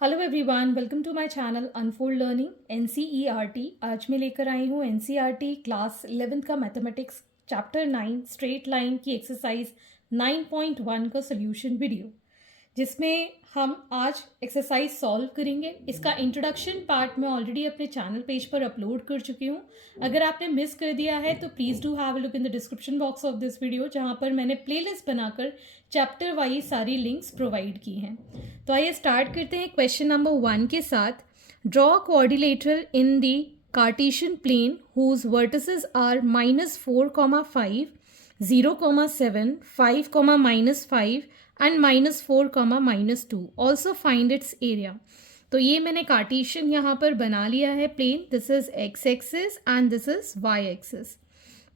Hello everyone, welcome to my channel unfold learning NCERT। आज मैं लेकर आई हूँ NCERT क्लास 11th का मैथमेटिक्स चैप्टर 9 स्ट्रेट लाइन की एक्सरसाइज 9.1 का सोल्यूशन वीडियो, जिसमें हम आज एक्सरसाइज सॉल्व करेंगे। इसका इंट्रोडक्शन पार्ट मैं ऑलरेडी अपने चैनल पेज पर अपलोड कर चुकी हूँ। अगर आपने मिस कर दिया है तो please do have a look in the description box of this video, जहाँ पर मैंने प्लेलिस्ट बनाकर चैप्टर वाइज सारी लिंक्स प्रोवाइड की हैं। तो आइए स्टार्ट करते हैं क्वेश्चन नंबर 1 के साथ। Draw quadrilateral in the Cartesian plane whose vertices are -4, 5, 0, 7, 5, -5 and -4, -2। Also find its area. तो ये मैंने कार्टेशियन यहाँ पर बना लिया है plane. This is X axis and this is Y axis.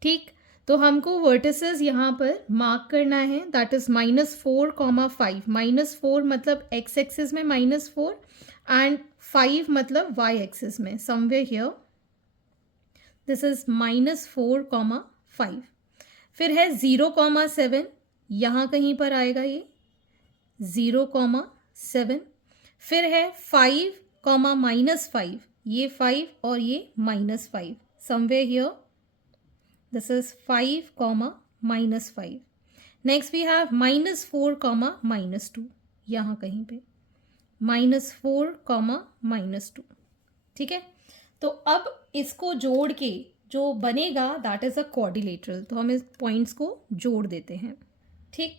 ठीक, तो हमको वर्टिसेस यहाँ पर मार्क करना है, दैट इज -4, 5। -4 मतलब एक्स एक्सिस में -4 एंड 5 मतलब वाई एक्सिस में समवेयर हियर। This is -4, 5। फिर है 0, 7, यहाँ कहीं पर आएगा ये 0, 7। फिर है 5, -5, ये 5 और ये -5 somewhere here. This is 5, -5. Next we have -4, -2, यहाँ कहीं पे -4, -2। ठीक है, तो अब इसको जोड़ के जो बनेगा दैट इज अ क्वाड्रिलेटरल। तो हम इस पॉइंट्स को जोड़ देते हैं। ठीक,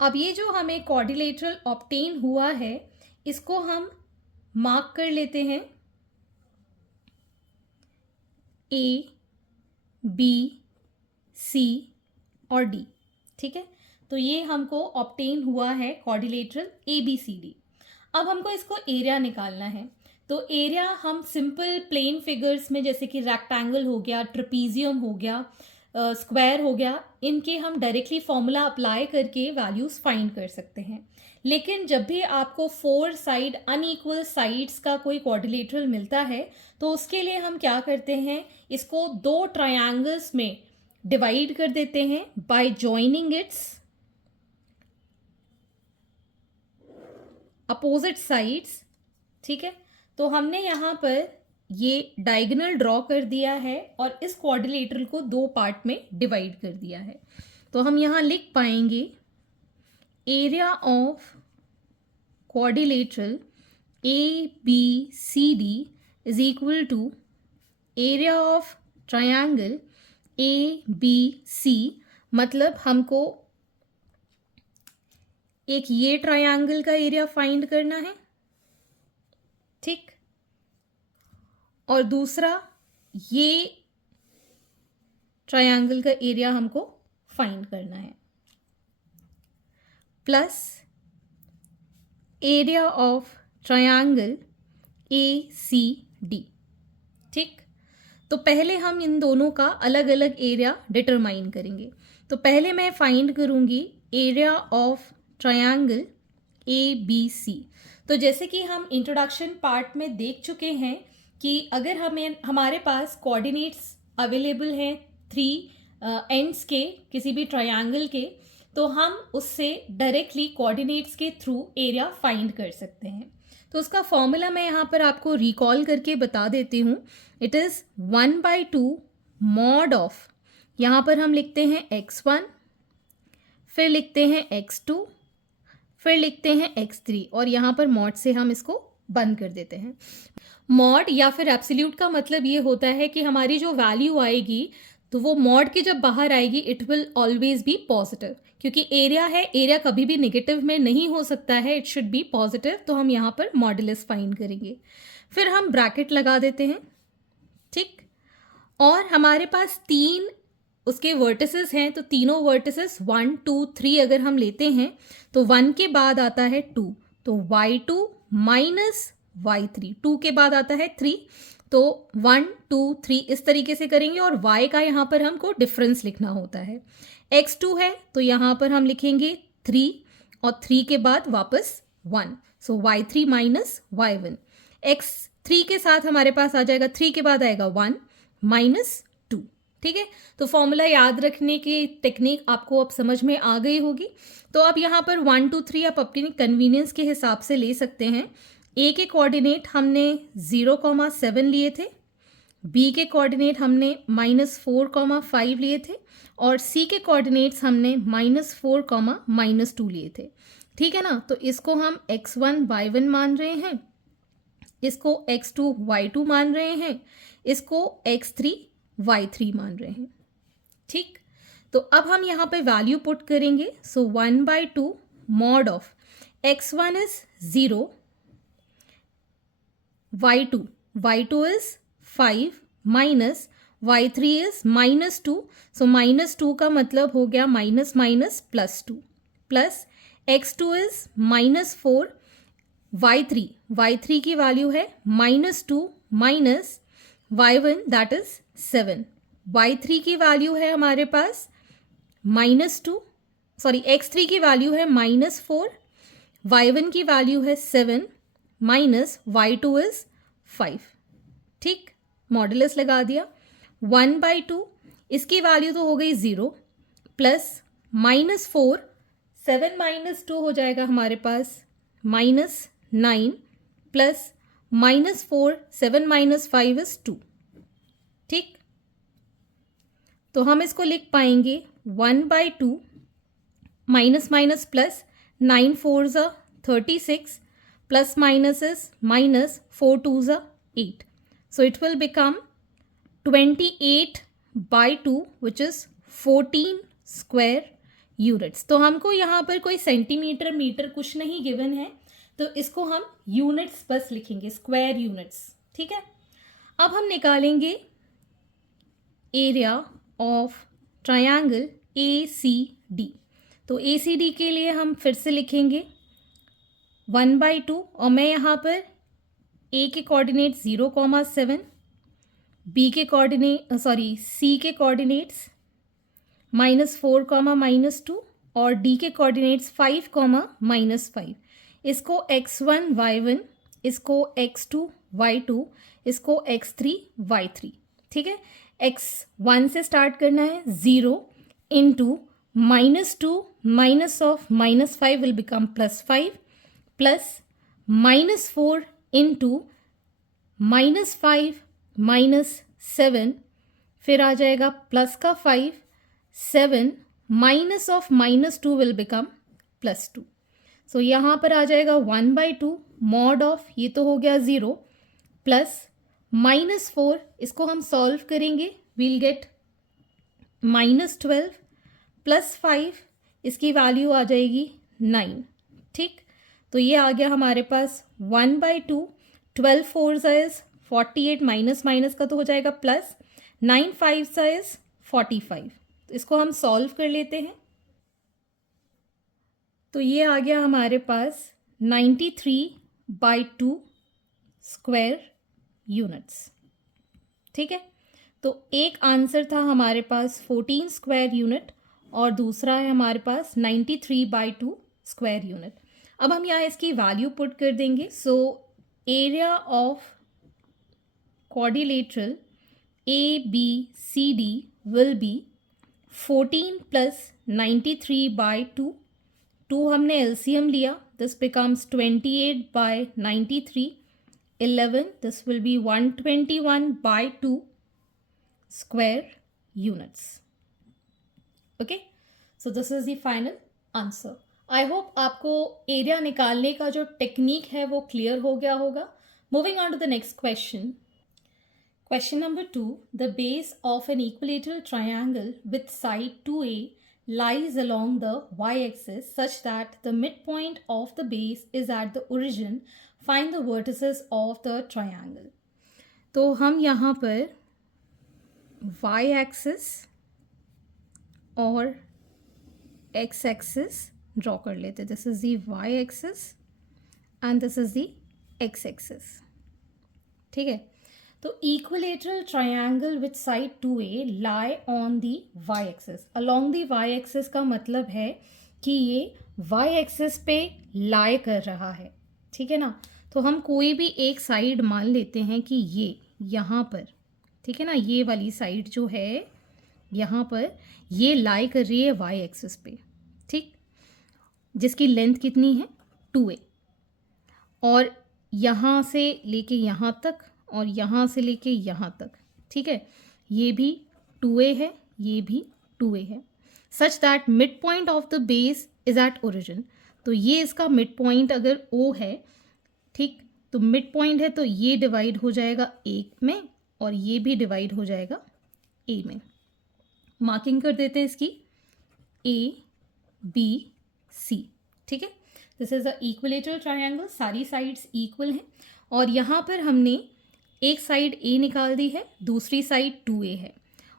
अब ये जो हमें क्वाड्रिलेटरल ऑब्टेन हुआ है इसको हम मार्क कर लेते हैं A, B, C और D। ठीक है, तो ये हमको ऑब्टेन हुआ है क्वाड्रिलेटरल ABCD। अब हमको इसको एरिया निकालना है। तो एरिया हम सिंपल प्लेन फिगर्स में, जैसे कि रेक्टेंगल हो गया, ट्रेपीजियम हो गया, स्क्वायर हो गया, इनके हम डायरेक्टली फॉर्मूला अप्लाई करके वैल्यूज फाइंड कर सकते हैं। लेकिन जब भी आपको 4 साइड अनइक्वल साइड्स का कोई क्वाड्रिलेटरल मिलता है तो उसके लिए हम क्या करते हैं, इसको 2 ट्रायंगल्स में डिवाइड कर देते हैं bye joining it's opposite sides. ठीक है, तो हमने यहाँ पर ये डायगोनल ड्रॉ कर दिया है और इस क्वाड्रिलेटरल को 2 पार्ट में डिवाइड कर दिया है। तो हम यहाँ लिख पाएंगे area of quadrilateral ABCD is equal to area of triangle ABC। मतलब हमको एक ये ट्रायंगल का एरिया फाइंड करना है, ठीक, और दूसरा ये ट्रायंगल का एरिया हमको फाइंड करना है, plus area of triangle ACD। ठीक, तो पहले हम इन दोनों का अलग अलग एरिया डिटरमाइन करेंगे। तो पहले मैं फाइंड करूंगी एरिया ऑफ ट्रायंगल ABC। तो जैसे कि हम इंट्रोडक्शन पार्ट में देख चुके हैं कि अगर हमारे पास कोऑर्डिनेट्स अवेलेबल हैं 3 एंड्स के किसी भी ट्रायंगल के, तो हम उससे डायरेक्टली कोऑर्डिनेट्स के थ्रू एरिया फाइंड कर सकते हैं। तो उसका फॉर्मूला मैं यहाँ पर आपको रिकॉल करके बता देती हूँ। इट इज़ 1/2 मॉड ऑफ, यहाँ पर हम लिखते हैं x1, फिर लिखते हैं x2, फिर लिखते हैं x3 और यहाँ पर मॉड से हम इसको बंद कर देते हैं। मॉड या फिर एब्सोल्यूट का मतलब ये होता है कि हमारी जो वैल्यू आएगी तो वो मॉड के जब बाहर आएगी it will always be positive, क्योंकि एरिया है, एरिया कभी भी नेगेटिव में नहीं हो सकता है, इट शुड बी पॉजिटिव। तो हम यहाँ पर मॉडुलस फाइंड करेंगे, फिर हम ब्रैकेट लगा देते हैं। ठीक, और हमारे पास 3 उसके वर्टिसेस हैं, तो तीनों वर्टिसेस 1, 2, 3 अगर हम लेते हैं तो 1 के बाद आता है 2, तो y2 माइनस y3, 2 के बाद आता है 3, तो 1, 2, 3 इस तरीके से करेंगे। और y का यहाँ पर हमको डिफरेंस लिखना होता है। x2 है तो यहाँ पर हम लिखेंगे 3 और 3 के बाद वापस 1, सो y3 माइनस y1। x3 के साथ हमारे पास आ जाएगा, 3 के बाद आएगा 1 माइनस 2। ठीक है, तो फॉर्मूला याद रखने की टेक्निक आपको अब समझ में आ गई होगी। तो अब यहाँ पर 1, 2, 3 आप अपनी कन्वीनियंस के हिसाब से ले सकते हैं। ए के कोऑर्डिनेट हमने 0,7 लिए थे, बी के कोऑर्डिनेट हमने -4,5 लिए थे और सी के कोऑर्डिनेट्स हमने -4, -2 लिए थे। ठीक है ना, तो इसको हम x1 y1 मान रहे हैं, इसको x2 y2 मान रहे हैं, इसको x3 y3 मान रहे हैं। ठीक, तो अब हम यहाँ पे वैल्यू पुट करेंगे। सो 1/2 mod of x1 is 0, y2 is 5 minus y3 is -2। सो -2 का मतलब हो गया minus minus +2 plus x2 is -4, y3 की वैल्यू है -2 minus y1 that is 7। y3 की वैल्यू है हमारे पास -2, सॉरी x3 की वैल्यू है -4, y1 की वैल्यू है 7 माइनस y2 इज 5। ठीक, मॉडुलस लगा दिया। 1/2 इसकी वैल्यू तो हो गई 0 प्लस -4, 7 -2 हो जाएगा हमारे पास -9 प्लस -4, 7 -5 इज 2। ठीक, तो हम इसको लिख पाएंगे 1/2 माइनस माइनस प्लस 9 4 ज़ा 36 प्लस माइनस इज माइनस 4 2 ज़ा 8। So it will become 28/2 which is 14 square units। तो हमको यहाँ पर कोई सेंटीमीटर मीटर कुछ नहीं गिवन है, तो इसको हम यूनिट्स बस लिखेंगे, स्क्वायर यूनिट्स। ठीक है, अब हम निकालेंगे एरिया ऑफ ट्रायंगल ACD। तो ACD के लिए हम फिर से लिखेंगे 1/2 और मैं यहाँ पर ए के कोऑर्डिनेट 0,7, बी के कोऑर्डिनेट सी के कोऑर्डिनेट्स -4, -2 और डी के कोऑर्डिनेट्स 5, -5। इसको x1 y1, इसको x2 y2, इसको x3 y3। ठीक है, x1 से स्टार्ट करना है, 0 into -2 minus of -5 will become +5 plus -4 into -5 -7, फिर आ जाएगा प्लस का 5, 7 माइनस ऑफ -2 विल बिकम +2। सो यहाँ पर आ जाएगा 1/2 मॉड ऑफ, ये तो हो गया 0 प्लस -4, इसको हम सॉल्व करेंगे, वील गेट -12 प्लस 5, इसकी वैल्यू आ जाएगी 9। ठीक, तो ये आ गया हमारे पास 1/2, 12 4 इज 48, माइनस माइनस का तो हो जाएगा प्लस, 9 5 इज 45। तो इसको हम सॉल्व कर लेते हैं, तो ये आ गया हमारे पास 93/2 स्क्वायर यूनिट्स। ठीक है, तो एक आंसर था हमारे पास 14 स्क्वायर यूनिट और दूसरा है हमारे पास 93/2 स्क्वायर यूनिट। अब हम यहाँ इसकी वैल्यू पुट कर देंगे। So area of quadrilateral ABCD will be 14 plus 93/2, 2 हमने LCM लिया, this becomes 28/93, 11, this will be 121/2 square units. Okay, so this is the final answer. I hope आपको एरिया निकालने का जो टेक्निक है वो क्लियर हो गया होगा। Moving on to the next question. Question number 2. The base of an equilateral triangle with side 2A lies along the y-axis such that the midpoint of the base is at the origin. Find the vertices of the triangle. तो हम यहाँ पर y-axis और x-axis draw कर लेते। This is the y-axis and this is the x-axis। ठीक है, तो equilateral triangle with side 2A lie on the Y axis. Along the Y axis का मतलब है कि ये वाई एक्सिस पे लाई कर रहा है। ठीक है ना, तो हम कोई भी एक साइड मान लेते हैं कि ये यहाँ पर, ठीक है ना, ये वाली साइड जो है यहाँ पर ये लाई कर रही है वाई एक्सिस पे। ठीक, जिसकी लेंथ कितनी है 2A, और यहाँ से लेके यहाँ तक और यहाँ से लेके यहाँ तक, ठीक है। ये भी 2a है, ये भी 2a है, such that mid point of the base is at origin. तो ये इसका मिड पॉइंट अगर o है, ठीक, तो मिड पॉइंट है तो ये डिवाइड हो जाएगा a में और ये भी डिवाइड हो जाएगा a में। मार्किंग कर देते हैं इसकी a b c, ठीक है। This is a equilateral triangle, सारी साइड्स इक्वल हैं और यहाँ पर हमने एक साइड a निकाल दी है, दूसरी साइड 2a है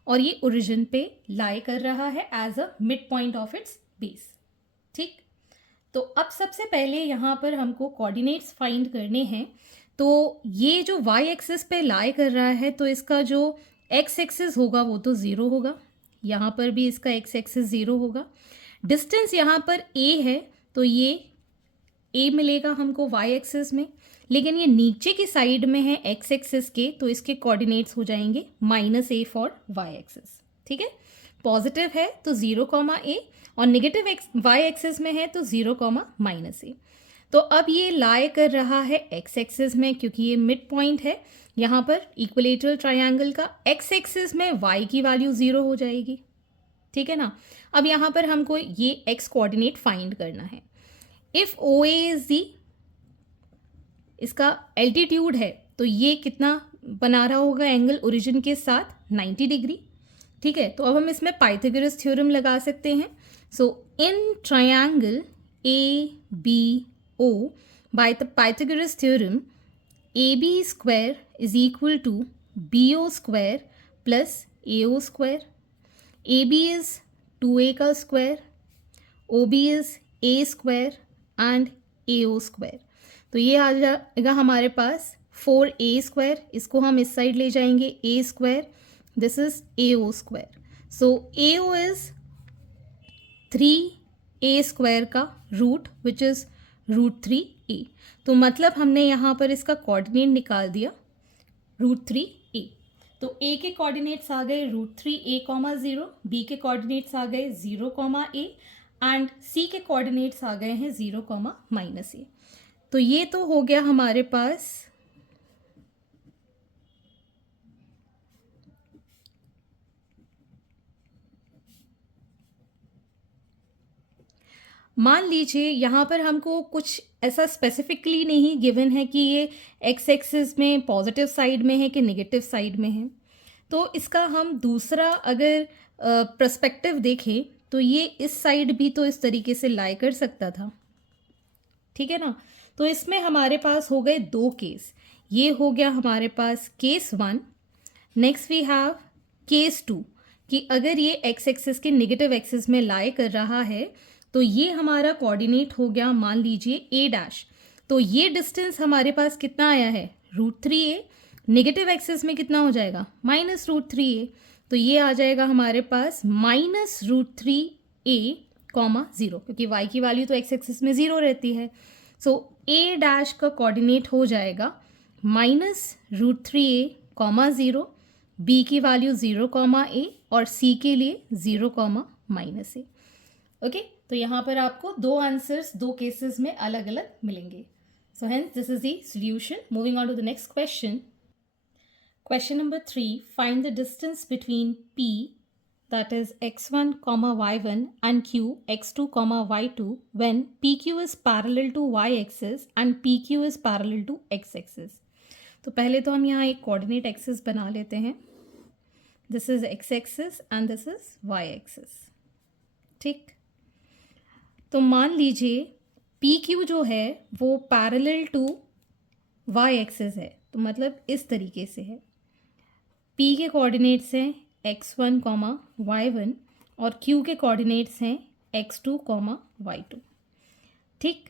और ये ओरिजिन पे लाई कर रहा है as a mid point of its base, ठीक। तो अब सबसे पहले यहाँ पर हमको कोऑर्डिनेट्स फाइंड करने हैं। तो ये जो y एक्सिस पे लाई कर रहा है तो इसका जो x एक्सिस होगा वो तो 0 होगा, यहाँ पर भी इसका x एक्सिस 0 होगा। डिस्टेंस यहाँ पर a है तो ये a मिलेगा हमको y एक्सिस में, लेकिन ये नीचे की साइड में है x एक्सिस के तो इसके कोऑर्डिनेट्स हो जाएंगे -a फॉर y एक्सिस, ठीक है। पॉजिटिव है तो 0, a और नेगेटिव y एक्सिस में है तो 0, -a। तो अब ये लाई कर रहा है x एक्सिस में क्योंकि ये मिड पॉइंट है यहाँ पर इक्विलेटरल ट्रायंगल का। x एक्सिस में y की वैल्यू 0 हो जाएगी, ठीक है ना। अब यहाँ पर हमको ये x कोऑर्डिनेट फाइंड करना है। इफ OA इज दी, इसका एल्टीट्यूड है तो ये कितना बना रहा होगा एंगल ओरिजिन के साथ 90 डिग्री, ठीक है। तो अब हम इसमें पाइथागोरस थ्योरम लगा सकते हैं। So in triangle ABO by the Pythagoras theorem AB square is equal to BO square plus AO square. AB is 2A का square, OB is A square and AO square. तो ये आ जाएगा हमारे पास 4A square, इसको हम इस side ले जाएंगे A square, this is AO square. So AO is 3A square का रूट विच इज √3a। तो मतलब हमने यहाँ पर इसका कोऑर्डिनेट निकाल दिया √3a। तो a के कोऑर्डिनेट्स आ गए √3a, 0, b के कोऑर्डिनेट्स आ गए 0, a एंड c के कोऑर्डिनेट्स आ गए हैं 0, -a। तो ये तो हो गया हमारे पास मान लीजिए यहाँ पर हमको कुछ ऐसा स्पेसिफिकली नहीं गिवन है कि ये x एक्सिस में पॉजिटिव साइड में है कि नेगेटिव साइड में है। तो इसका हम दूसरा अगर पर्सपेक्टिव देखें तो ये इस साइड भी तो इस तरीके से लाई कर सकता था, ठीक है ना। तो इसमें हमारे पास हो गए 2 केस। ये हो गया हमारे पास case 1। Next we have case 2 कि अगर ये x एक्सिस के नेगेटिव एक्सिस में लाई कर रहा है तो ये हमारा कोऑर्डिनेट हो गया मान लीजिए a'। तो ये डिस्टेंस हमारे पास कितना आया है √3a, नेगेटिव एक्सिस में कितना हो जाएगा -√3a। तो ये आ जाएगा हमारे पास -√3a, 0, क्योंकि y की वैल्यू तो x एक्सिस में 0 रहती है। सो a' का कोऑर्डिनेट हो जाएगा -√3a, 0, b की वैल्यू 0, a और c के लिए 0, -a। ओके, तो यहाँ पर आपको 2 आंसर्स 2 केसेस में अलग अलग मिलेंगे। So hence this is the solution. Moving on to the next question. Question number 3, find the distance between P, that is x1, y1 and Q, x2, y2 when PQ is parallel to y-axis and PQ is parallel to x-axis। तो पहले तो हम यहाँ एक coordinate axis बना लेते हैं। This is x-axis and this is y-axis, ठीक। तो मान लीजिए PQ जो है वो पैरेलल टू y-axis है, तो मतलब इस तरीके से है। P के कोऑर्डिनेट्स हैं x1, y1 और Q के कोऑर्डिनेट्स हैं x2, y2, ठीक।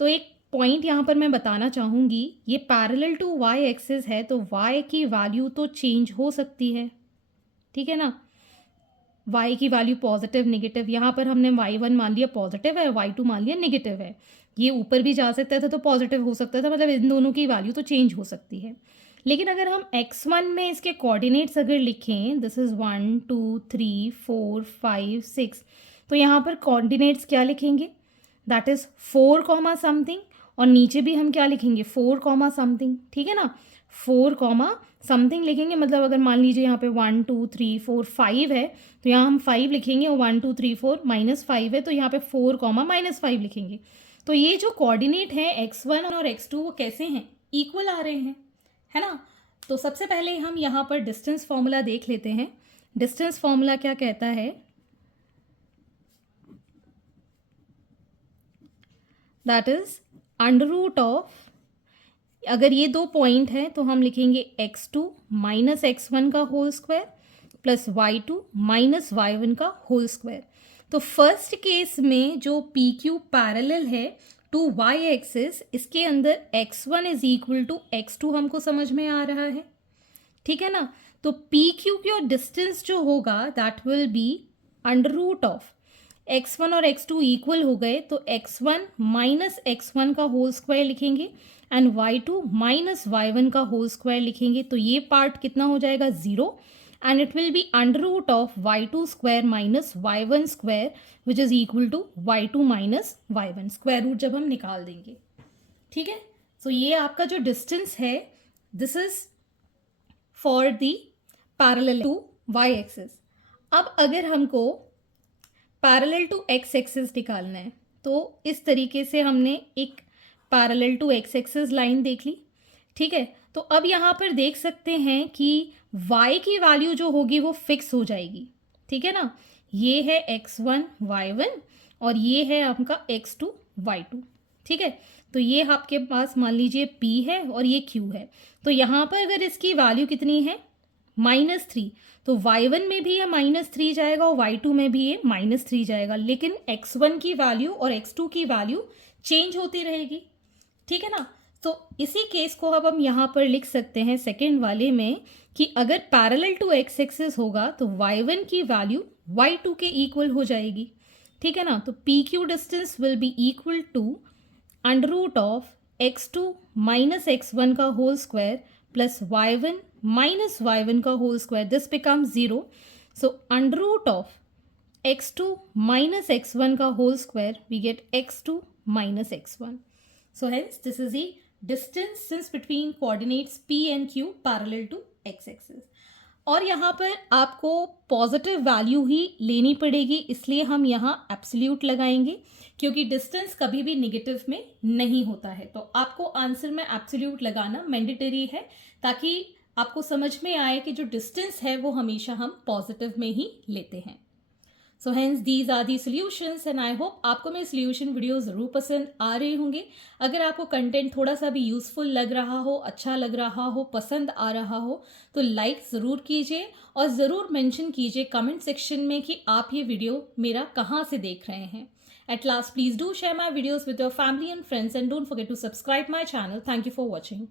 तो एक पॉइंट यहाँ पर मैं बताना चाहूँगी, ये पैरेलल टू y एक्सिस है तो y की वैल्यू तो चेंज हो सकती है, ठीक है ना। y की वैल्यू पॉजिटिव नेगेटिव, यहाँ पर हमने y1 मान लिया पॉजिटिव है, y2 मान लिया नेगेटिव है। ये ऊपर भी जा सकता था तो पॉजिटिव हो सकता था, मतलब इन दोनों की वैल्यू तो चेंज हो सकती है। लेकिन अगर हम x1 में इसके कोऑर्डिनेट्स अगर लिखें, दिस इज़ 1, 2, 3, 4, 5, 6, तो यहाँ पर कोऑर्डिनेट्स क्या लिखेंगे, दैट इज़ 4, समथिंग और नीचे भी हम क्या लिखेंगे 4 कॉमा समथिंग, ठीक है ना, 4 कॉमा समथिंग लिखेंगे। मतलब अगर मान लीजिए यहाँ पे 1 2 3 4 5 है तो यहाँ हम 5 लिखेंगे, और 1 2 3 4 -5 है तो यहाँ पे 4 कॉमा -5 लिखेंगे। तो ये जो कोऑर्डिनेट है x1 और x2 वो कैसे हैं, इक्वल आ रहे हैं, है ना। तो सबसे पहले हम यहाँ पर डिस्टेंस फॉर्मूला देख लेते हैं। डिस्टेंस फॉर्मूला क्या कहता है, that is under root of, अगर ये दो पॉइंट हैं तो हम लिखेंगे x2 माइनस x1 का whole square plus y2 minus y1 का होल स्क्वायर। तो फर्स्ट केस में जो पी क्यू पैरेलल है टू y एक्सिस, इसके अंदर x1 is equal to x2 हमको समझ में आ रहा है, ठीक है ना। तो पी क्यू की डिस्टेंस जो होगा that will be under root of x1 और x2 इक्वल हो गए तो x1 माइनस x1 का होल स्क्वायर लिखेंगे एंड y2 माइनस y1 का होल स्क्वायर लिखेंगे। तो ये पार्ट कितना हो जाएगा 0 and it will be under root of y2 square minus y1 square which is equal to y2 minus y1 square root जब हम निकाल देंगे, ठीक है। सो ये आपका जो डिस्टेंस है this is for the parallel to y axis. अब अगर हमको पैरेलल टू x एक्सिस निकालना है तो इस तरीके से हमने एक parallel to x axis line देख ली, ठीक है। तो अब यहाँ पर देख सकते हैं कि y की वैल्यू जो होगी वो फिक्स हो जाएगी, ठीक है ना। ये है x1 y1 और ये है आपका x2 y2, ठीक है। तो ये आपके पास मान लीजिए p है और ये q है। तो यहाँ पर अगर इसकी वैल्यू कितनी है -3, तो y1 में भी ये -3 जाएगा और y2 में भी ये -3 जाएगा, लेकिन x1 की वैल्यू और x2 की वैल्यू चेंज होती रहेगी, ठीक है ना। तो इसी केस को अब हम यहाँ पर लिख सकते हैं सेकेंड वाले में कि अगर पैरेलल टू x एक्सिस होगा तो y1 की वैल्यू y2 के इक्वल हो जाएगी, ठीक है ना। तो P Q distance will be equal to under root of x2 minus x1 का whole square plus y1 minus y1 का whole square, this becomes 0. So under root of x2 minus x1 का whole square we get x2 minus x1. So hence this is the distance between coordinates p and q parallel to x axis. और यहाँ पर आपको positive value ही लेनी पड़ेगी, इसलिए हम यहाँ एब्सोल्यूट लगाएंगे क्योंकि डिस्टेंस कभी भी नेगेटिव में नहीं होता है। तो आपको आंसर में एब्सोल्यूट लगाना मैंडेटरी है ताकि आपको समझ में आए कि जो डिस्टेंस है वो हमेशा हम पॉजिटिव में ही लेते हैं। So hence these are the solutions and I hope आपको मेरे सॉल्यूशन वीडियो ज़रूर पसंद आ रहे होंगे। अगर आपको कंटेंट थोड़ा सा भी यूज़फुल लग रहा हो, अच्छा लग रहा हो, पसंद आ रहा हो तो लाइक ज़रूर कीजिए और ज़रूर मेंशन कीजिए कमेंट सेक्शन में कि आप ये वीडियो मेरा कहाँ से देख रहे हैं। At last, please do share my videos with your family and friends and don't forget to subscribe my channel. Thank you for watching.